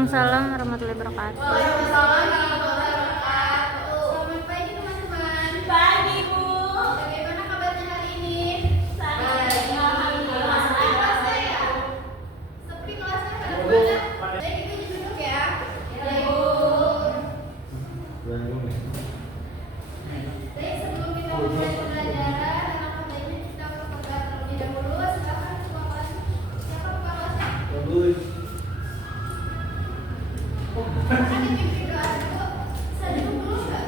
Waalaikumsalam warahmatullahi wabarakatuh. Waalaikumsalam warahmatullahi wabarakatuh. Selamat pagi teman-teman. Pagi Bu. Bagaimana kabarnya hari ini? Baik. Alhamdulillah. Seperti kelasnya ya? Seperti kelasnya bagaimana? Baik, kita duduk ya. Baik Bu. Baik, sebelum kita mulai pembelajaran, alangkah baiknya kita berpegang terlebih dahulu. Silakan ketua kelas. Siapa ketua kelasnya? Bagus. Ada mimpi doa dulu. Saya duduk dulu nggak?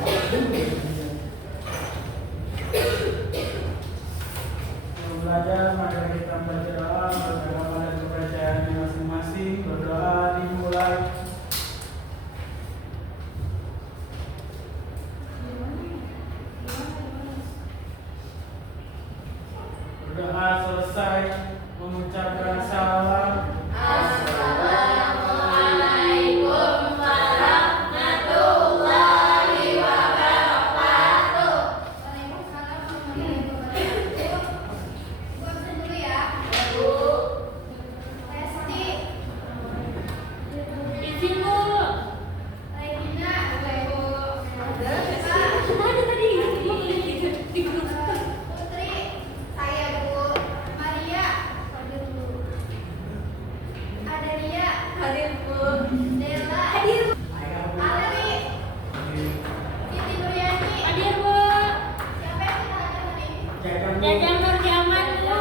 Belajar, mari kita belajar doa, beragama dan kepercayaannya masing-masing. Berdoa dimulai. Berdoa selesai, mengucapkan salam. Assalamualaikum warahmatullahi wabarakatuh. Waalaikumsalam warahmatullahi wabarakatuh. Bu absen dulu ya. Bu. Lesti. Izin Bu. Regina. Bu. Ada tadi. Di grup. Putri. Saya Bu. Maria. Hadir Bu. Ada Ria. Hadir Bu. Dela. Hadir Bu. Ali. Siti Nuryani. Hadir Bu. Siapa yang kita hadir hari ini? Jaga Jajang Nurjaman Bu.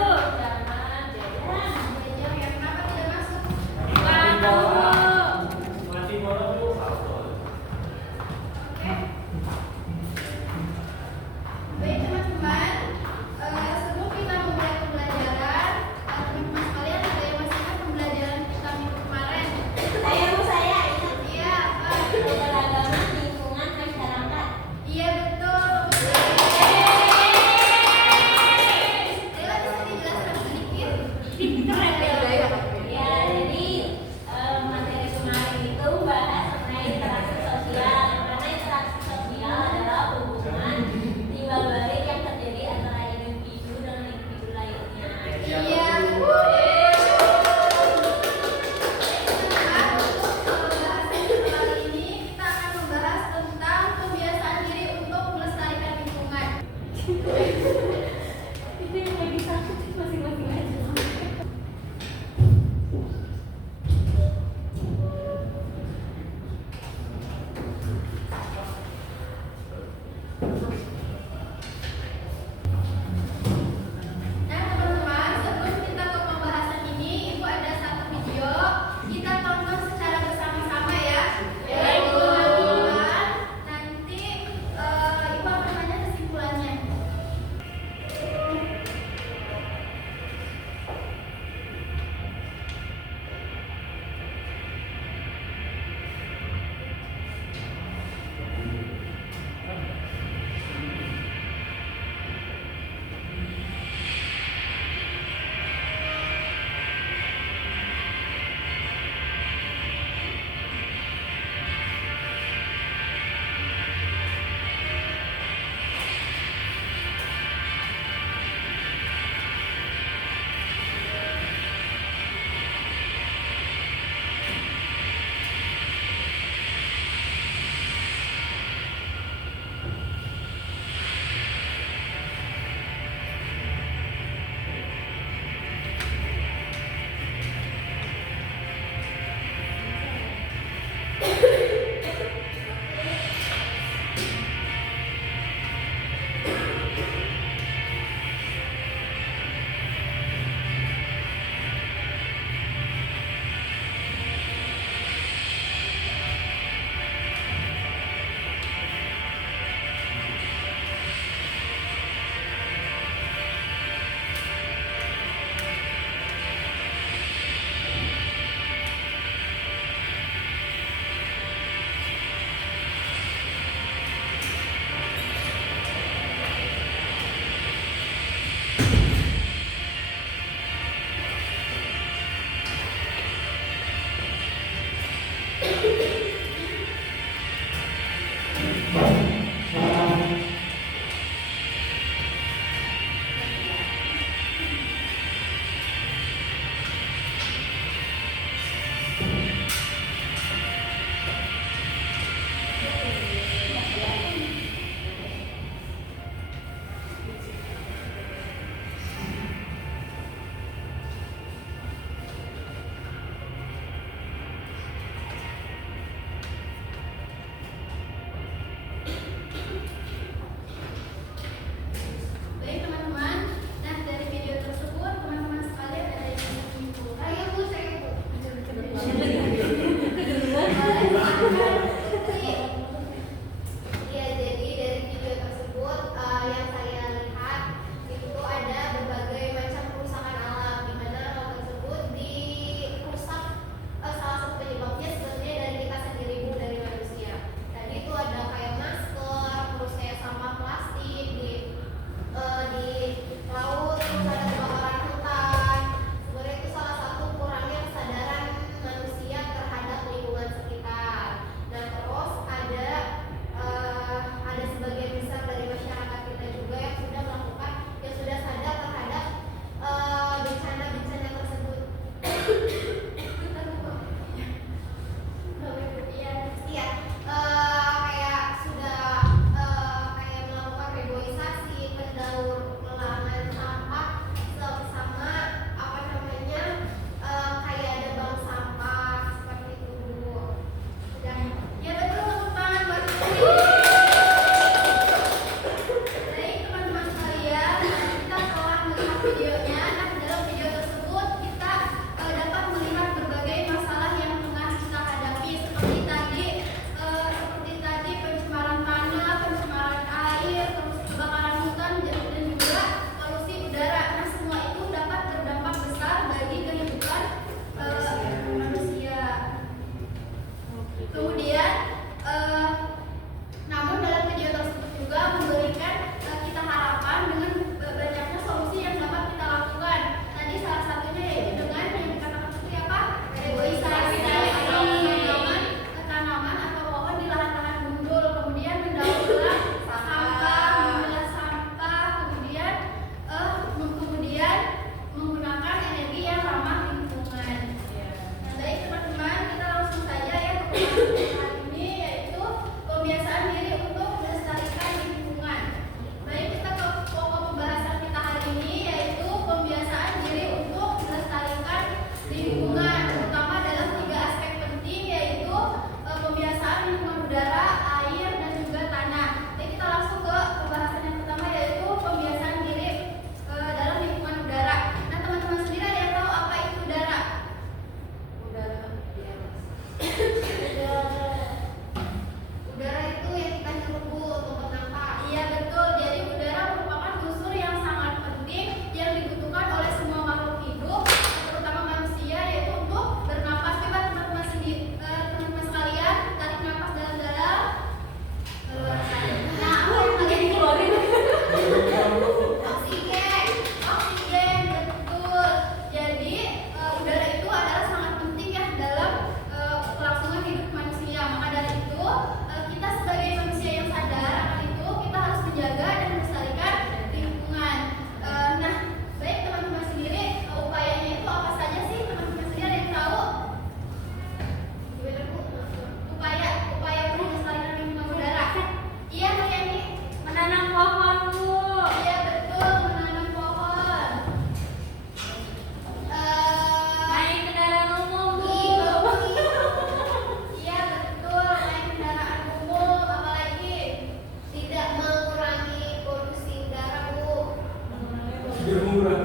Jajang yang kenapa tidak masuk? Nggak tahu Bu. Masih bolong Bu. Oke. Baik teman-teman, sebelum kita memulai pembelajaran, teman-teman sekalian ada yang masih ingat pembelajaran kita minggu kemarin? Saya ingat. Iya, apa? Keberagaman lingkungan masyarakat. Iya betul. Dela bisa dijelaskan sedikit? Ya, jadi materi kemarin itu bahas mengenai interaksi sosial. Karena interaksi sosial adalah hubungan timbal balik yang terjadi antara individu dengan individu lainnya. Iya betul. Nah, untuk pembahasan kali ini kita akan membahas tentang kebiasaan diri untuk melestarikan lingkungan. Itu yang lagi sakit masing-masing aja. Nah teman-teman, sebelum kita ke pembahasan ini, Ibu ada satu video kita tonton secara bersama-sama ya. Baik teman-teman, nanti Ibu akan tanya kesimpulannya.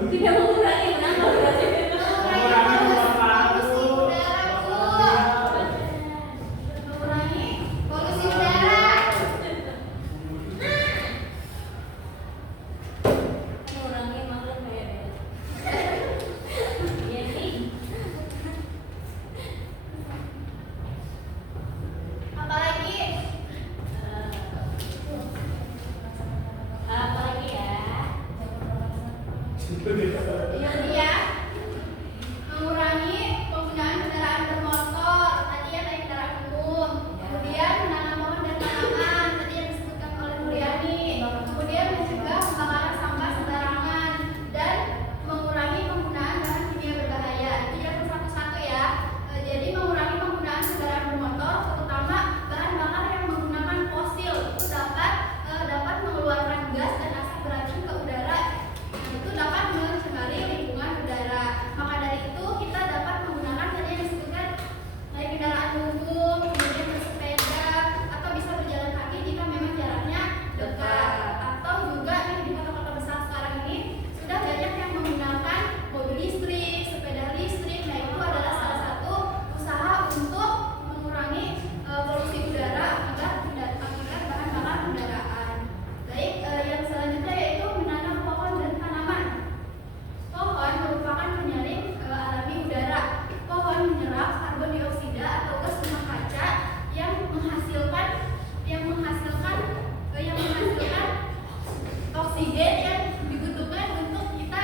Tidak mengurangi menambah berarti. Mengurangi polusi udara, Bu. Mengurangi polusi udara. Mengurangi makhluk kayak iya nih. Apalagi? Apalagi ya? Kemudian mengurangi penggunaan kendaraan bermotor, tadi ya naik kendaraan umum. Kemudian menanam pohon dan tanaman, tadi yang disebutkan oleh Bu Yani. Kemudian mencegah pembakaran sampah sembarangan dan mengurangi penggunaan bahan kimia berbahaya. Itu yang satu-satu ya. Jadi mengurangi penggunaan kendaraan bermotor, terutama bahan bakar yang menggunakan fosil, itu dapat mengeluarkan gas dan asap beracun ke udara. Itu dapat mencemari lingkungan udara. Maka dari itu kita dapat menggunakan tadi yang disebutkan naik kendaraan umum, kemudian bersepeda atau bisa berjalan kaki jika memang jaraknya dekat. Atau juga nih di kota-kota besar sekarang ini sudah banyak yang menggunakan mobil listrik, sepeda listrik. Nah itu adalah salah satu usaha untuk mengurangi polusi udara akibat bahan bakar kendaraan. Baik, yang selanjutnya yaitu menanam pohon dan tanaman. Pohon merupakan penyaring alami udara. Pohon menyerap karbon dioksida atau gas rumah kaca yang menghasilkan oksigen yang dibutuhkan untuk kita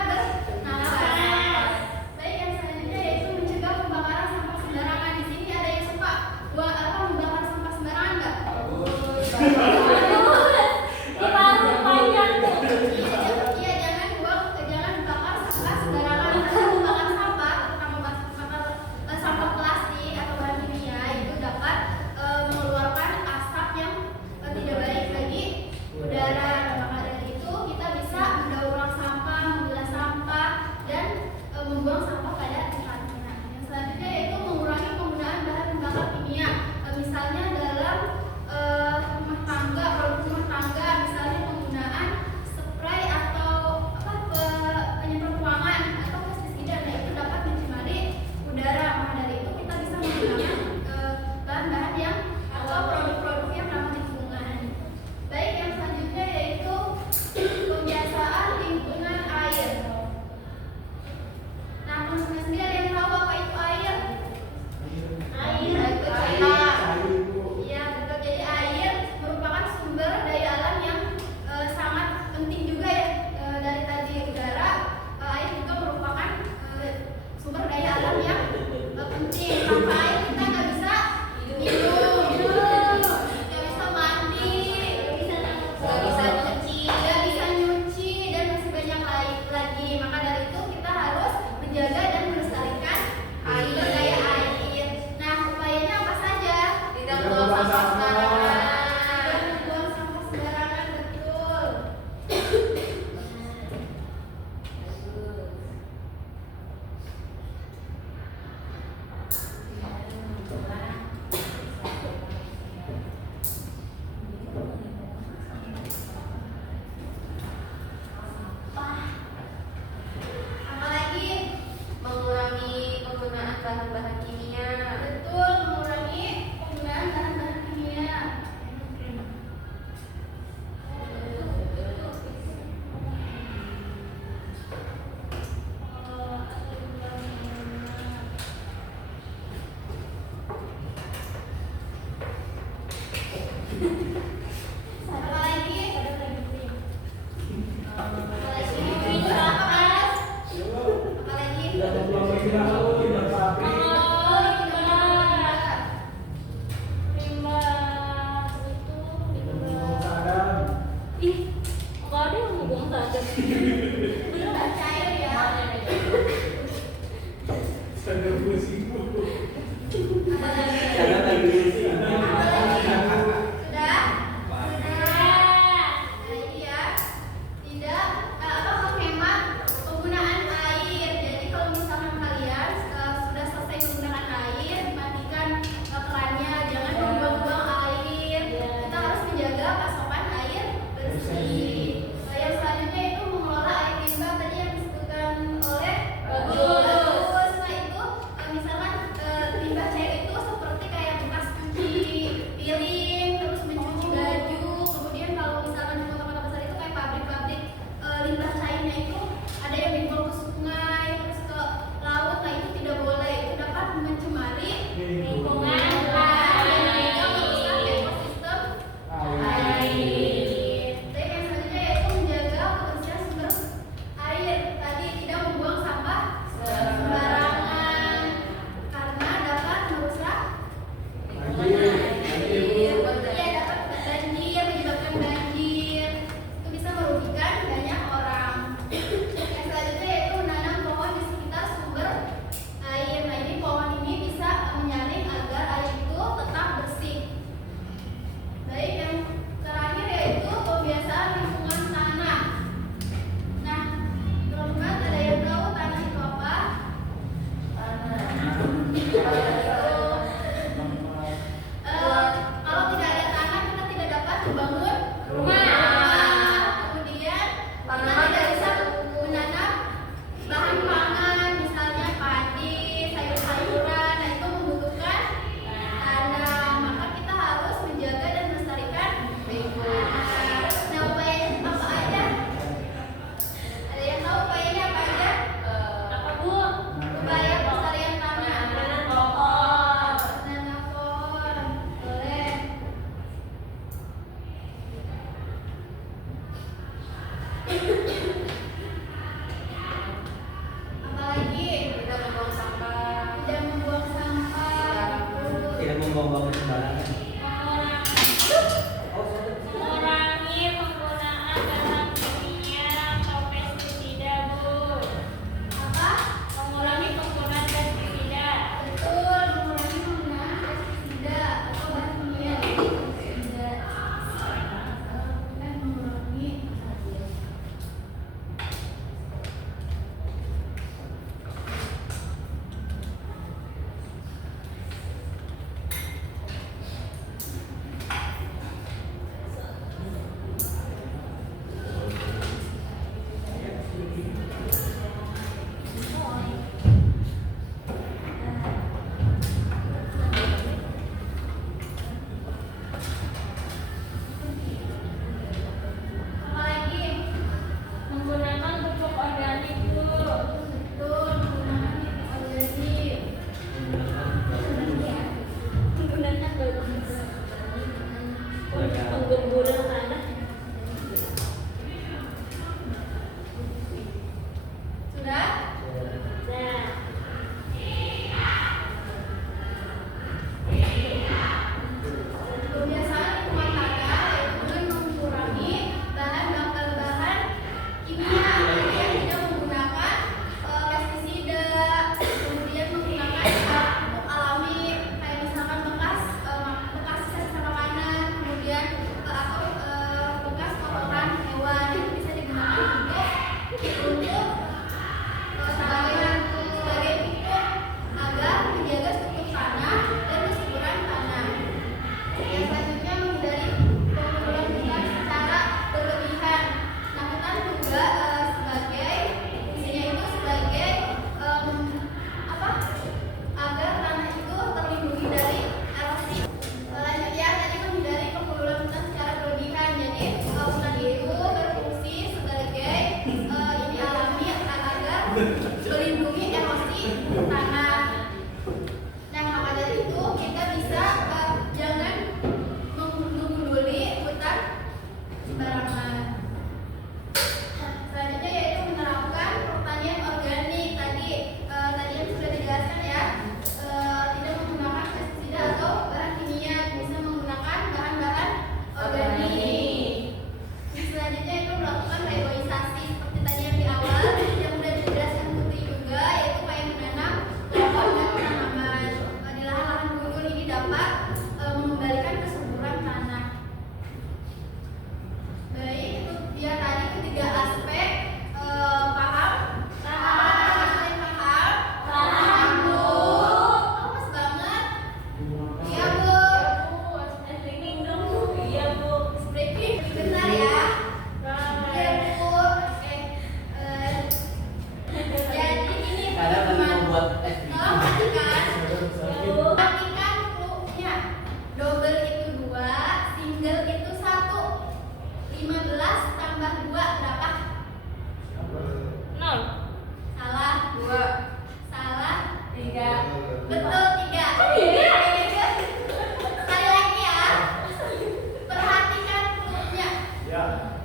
bernafas. Baik, yang selanjutnya yaitu mencegah pembakaran sampah sembarangan. Di sini ada yang suka membakar sampah sembarangan nggak? Dipakai panjang tuh. Iya, jangan bakar sampah sembarangan. Karena membakar sampah, terutama sampah plastik atau bahan kimia itu dapat mengeluarkan asap yang tidak baik bagi udara. Nah, maka dari itu kita bisa mendaur ulang sampah, memilah sampah dan membuang sampah pada tempatnya. Yang selanjutnya yaitu mengurangi penggunaan bahan bakar kimia. Misalnya dalam rumah tangga, produk rumah tangga, misalnya penggunaan spray atau penyemprot ruangan atau pestisida. Nah itu dapat mencemari udara. Maka dari itu kita bisa menggunakan bahan-bahan yang atau produk-produk yang ramah lingkungan. Baik, yang selanjutnya yaitu pembiasaan lingkungan air. Nah, teman-teman sendiri ada yang tahu apa itu air? Air itu cairan. Iya, betul. Jadi air merupakan sumber daya alam yang sangat penting juga ya. Dari tadi udara, air juga merupakan sumber daya alam yang penting. Tanpa air kita nggak bisa minum, nggak bisa mandi, nggak bisa nyuci, dan masih banyak lain lagi. Maka dari itu kita harus menjaga dan melestarikan daya air. Nah, upayanya apa saja? Tidak membuang sampah sembarangan. Tidak membuang sampah sembarangan, betul. Apalagi mengurangi penggunaan bahan-bahan kimia. Betul, mengurangi penggunaan bahan-bahan kimia. Apalagi? Apalagi? Tidak membuang limbah, tidak pabrik. Tidak membuang sadang. Ih, nggak ada yang mau buang sadar. Beneran cair ya. Sadang bersih. Yang selanjutnya itu mengelola air limbah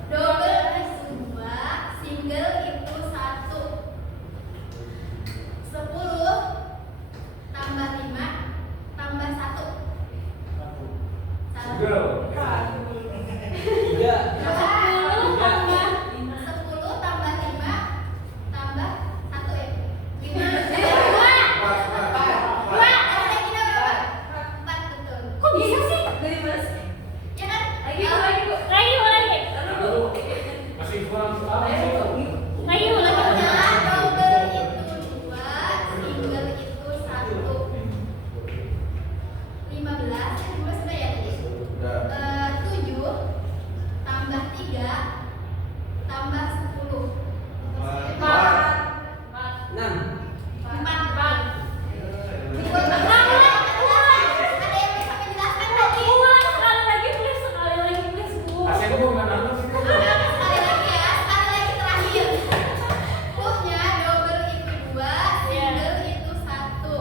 Double itu 2, single itu 1. 10 tambah 5 tambah 1. Girl. 3. 10 tambah 5 tambah 1 ya. 5. Kok bisa sih? Ya kan? Lagi. Masih kurang apa sih? Lagi. Pokoknya double itu 2, single itu 1. 15 sudah ya tadi? 7 tambah 3 tambah 10. 6. 4. Ada yang bisa menjelaskan tadi? Masih aku mau nanya sih kok. Sekali lagi ya, sekali lagi terakhir. Pokoknya double itu 2, single itu 1.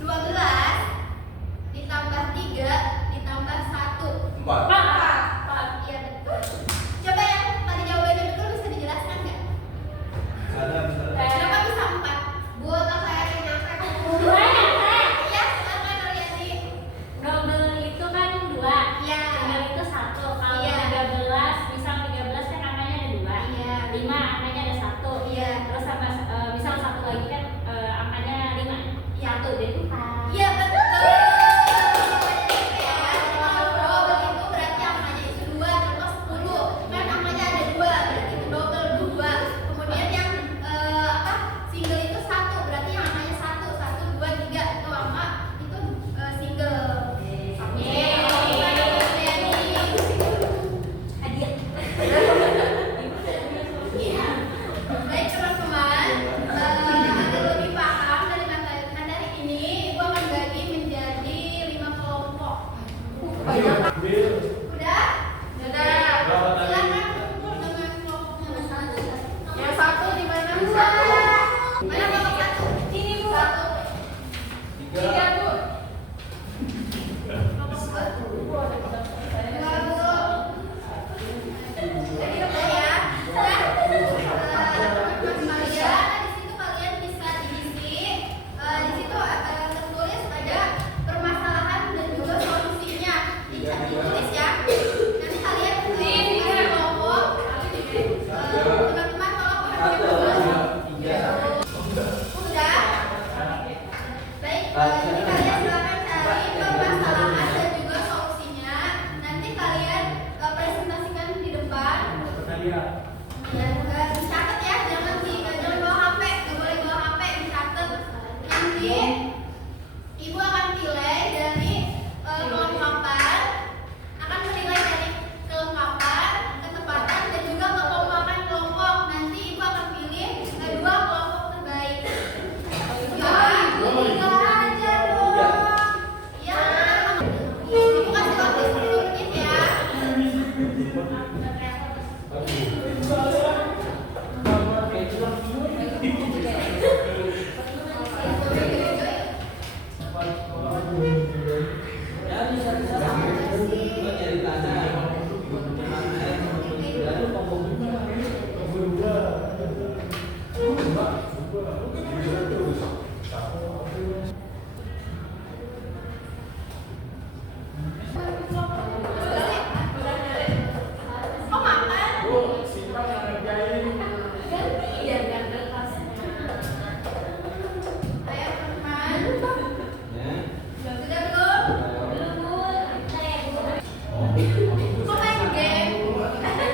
12 ditambah 3 ditambah 1. 4. Iya betul. Coba yang tadi jawabannya betul bisa dijelaskan nggak? Kenapa bisa 4? Buat apa ya yang nyampe? Iya, silakan Aryani. Double itu kan 2, Iya. single itu 1. Kalau Iya. 13, misal 13 kan angkanya ada 2. Iya. 5 angkanya ada 1. Iya. Terus sama misal 1 lagi kan angkanya 5. Iya. 1 jadi 4. Iya betul. Ya, kalau double itu berarti angkanya itu 2 contoh 10. Kan angkanya ada 2, berarti itu double 2. Kemudian yang single itu 1, berarti yang angkanya 1, 1, 2, 3 itu angka itu single. Hadiah. Baik teman-teman, agar lebih paham dari materi ini, Ibu akan bagi menjadi 5 kelompok. Banyak. Udah? Berapa tadi? Silakan kumpul dengan kelompoknya. Yang satu di mana? Mana kelompok 1? Sini Bu. 1. 3 Bu. Kelompok 2. 2 Bu. Jadi udah ya. Teman-teman sekalian, di situ kalian bisa diisi. Di situ tertulis ada permasalahan dan juga solusinya. Ditulis ya. Nanti kalian kasih kelompok. Teman-teman tolong perhatikan. Udah. Baik, jadi kalian silakan cari permasalahan dan juga solusinya. Nanti kalian presentasikan di depan. Pertanyaan. Dan dicatat ya, jangan bawa HP, nggak boleh bawa HP, dicatat. Nanti Ibu akan pilih dari kelengkapan, akan menilai dari kelengkapan, ketepatan dan juga kekompakan kelompok. Nanti Ibu akan pilih 2 kelompok terbaik. Ya, 3 aja dong. Ya, Ibu kasih waktu 10 menit ya. Jadi satu-satu dari tanah. Lalu pembungkusnya. Oh makan? Bu, simpan yang ngerjain. Ayo teman. Ya. Sudah belum? Kok main game? Dari tadi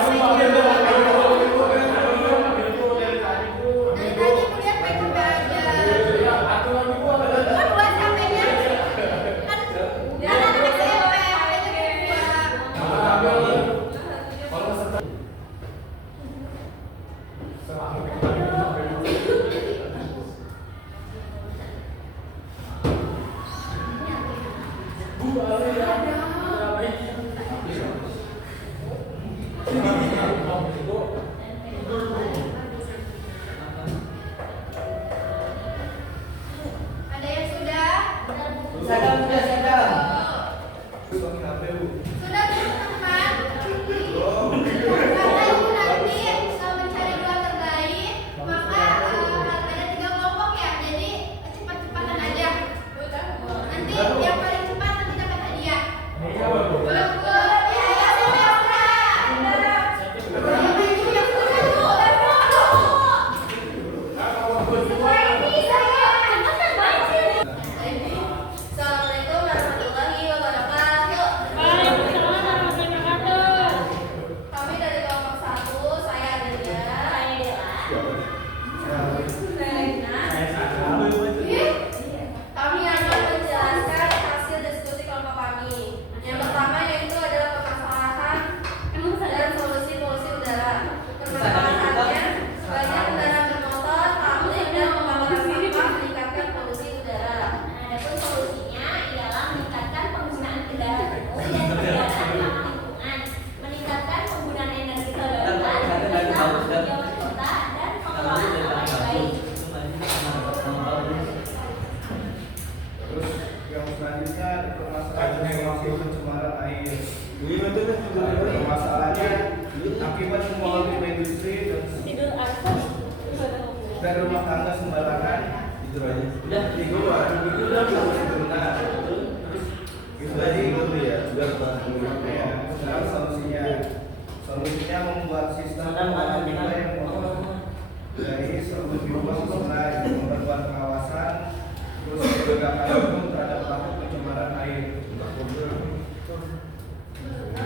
aku lihat main HP aja. Kok 2 HP-nya? Kan anak SMP, HP-nya 2. Ada yang sudah? Sadar, sudah sadar. Sudah teman-teman? membuat sistem pengelolaan limbah yang kotor. Dari seluruh bidang mulai memperkuat pengawasan, terus penegakan hukum terhadap pelaku pencemaran air.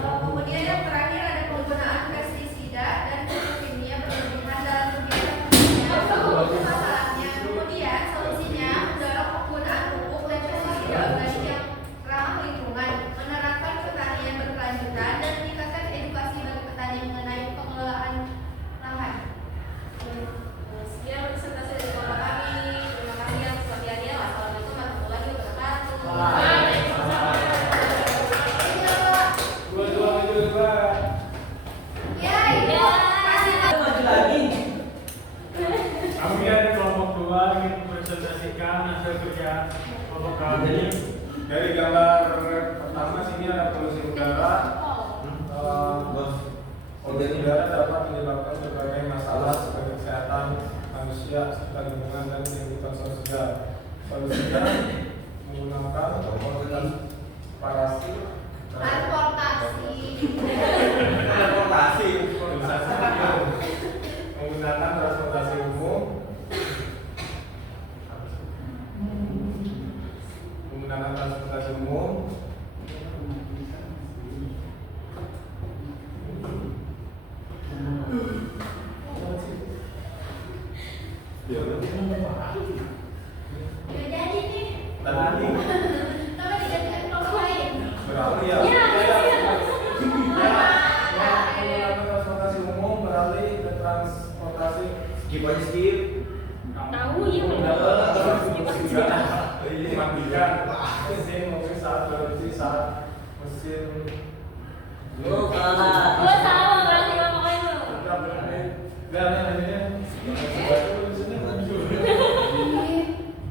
Kemudian yang terakhir ada penggunaan pestisida dan pupuk kimia berlebihan dalam kegiatan pertanian. Itu masalahnya. Kemudian solusinya mendorong penggunaan pupuk dan pestisida organik yang ramah lingkungan, menerapkan pertanian berkelanjutan dan meningkatkan edukasi bagi petani mengenai pengelolaan lahan. Sekian presentasi dari Bapak kami. Terima kasih atas perhatiannya. Wassalamualaikum warahmatullahi wabarakatuh. Kemudian kelompok 2 ingin mempresentasikan hasil kerja kelompok kami. Dari gambar pertama sini ada polusi udara. Polusi udara dapat menyebabkan berbagai masalah seperti kesehatan manusia serta lingkungan dan kehidupan sosial. Solusinya menggunakan transportasi menggunakan transportasi umum, Udah jadi nih. tadi Coba digantikan kelompok lain. beralih ya. Ya, Menggunakan transportasi umum beralih ke transportasi Skip aja skip. Tahu ya. matikan mesin mobil saat berhenti saat mesin Lu kalah. Gua tahu berarti ngomong itu.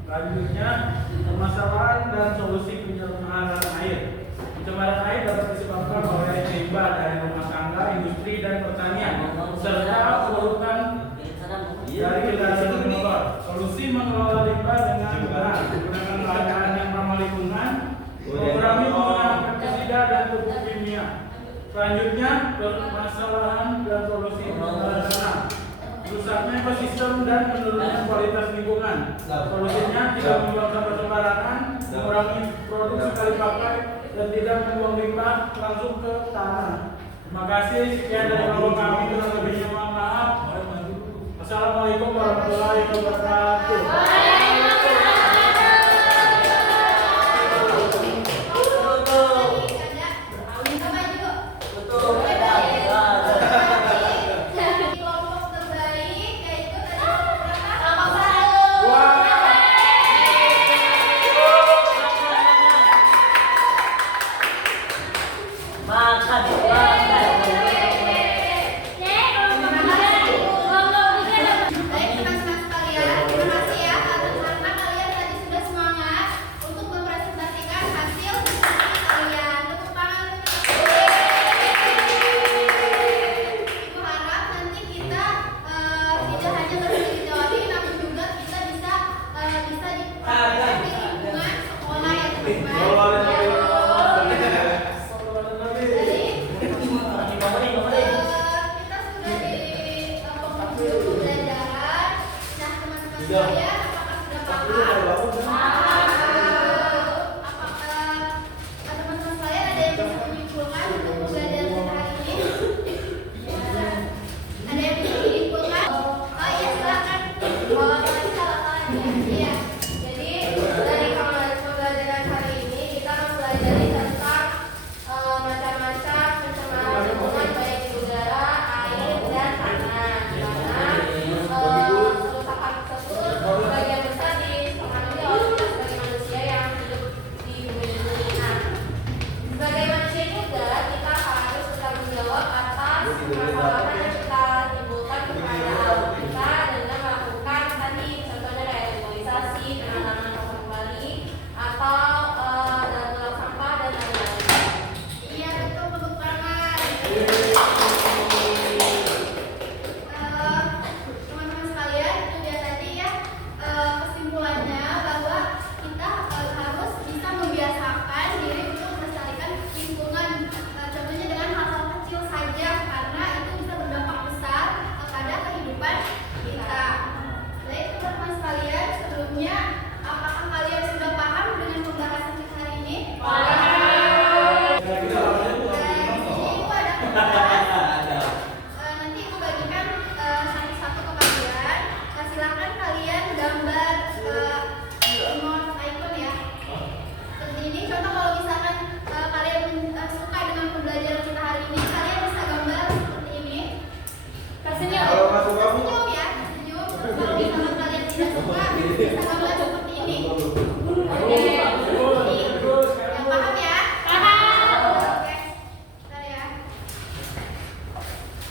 Selanjutnya, permasalahan dan solusi pencemaran air. Pencemaran air dapat disebabkan oleh limbah dari rumah tangga, industri, dan pertanian, serta polutan dari kendaraan bermotor. Solusi mengelola limbah dengan benar, menggunakan bahan yang ramah lingkungan, mengurangi penggunaan pestisida dan pupuk kimia. Selanjutnya, permasalahan dan solusi pencemaran tanah. Rusaknya ekosistem dan menurunnya kualitas lingkungan. Solusinya tidak membuang sampah sembarangan, mengurangi produk sekali pakai, dan tidak membuang limbah langsung ke tanah. Terima kasih. Sekian dari kelompok kami. Kurang lebihnya mohon maaf. Assalamualaikum warahmatullahi wabarakatuh. Kelompok terbaik yaitu tadi kelompok satu. Makan. Baik teman-teman sekalian, terima kasih ya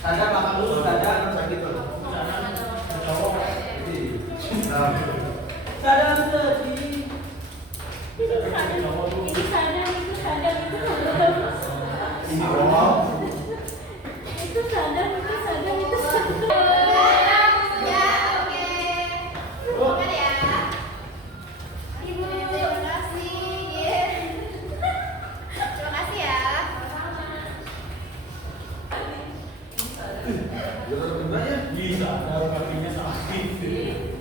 Tanda makan dulu, tanda kayak gitu. Cowok. Sadar sedih. Itu sadar, itu sadar, itu sadar, itu sadar. Ini bohong. Itu sadar, itu sadar, itu sadar. Ya, oke. Bukan ya. Ibu, terima kasih. Terima kasih ya. Bisa, kalau kakinya sakit.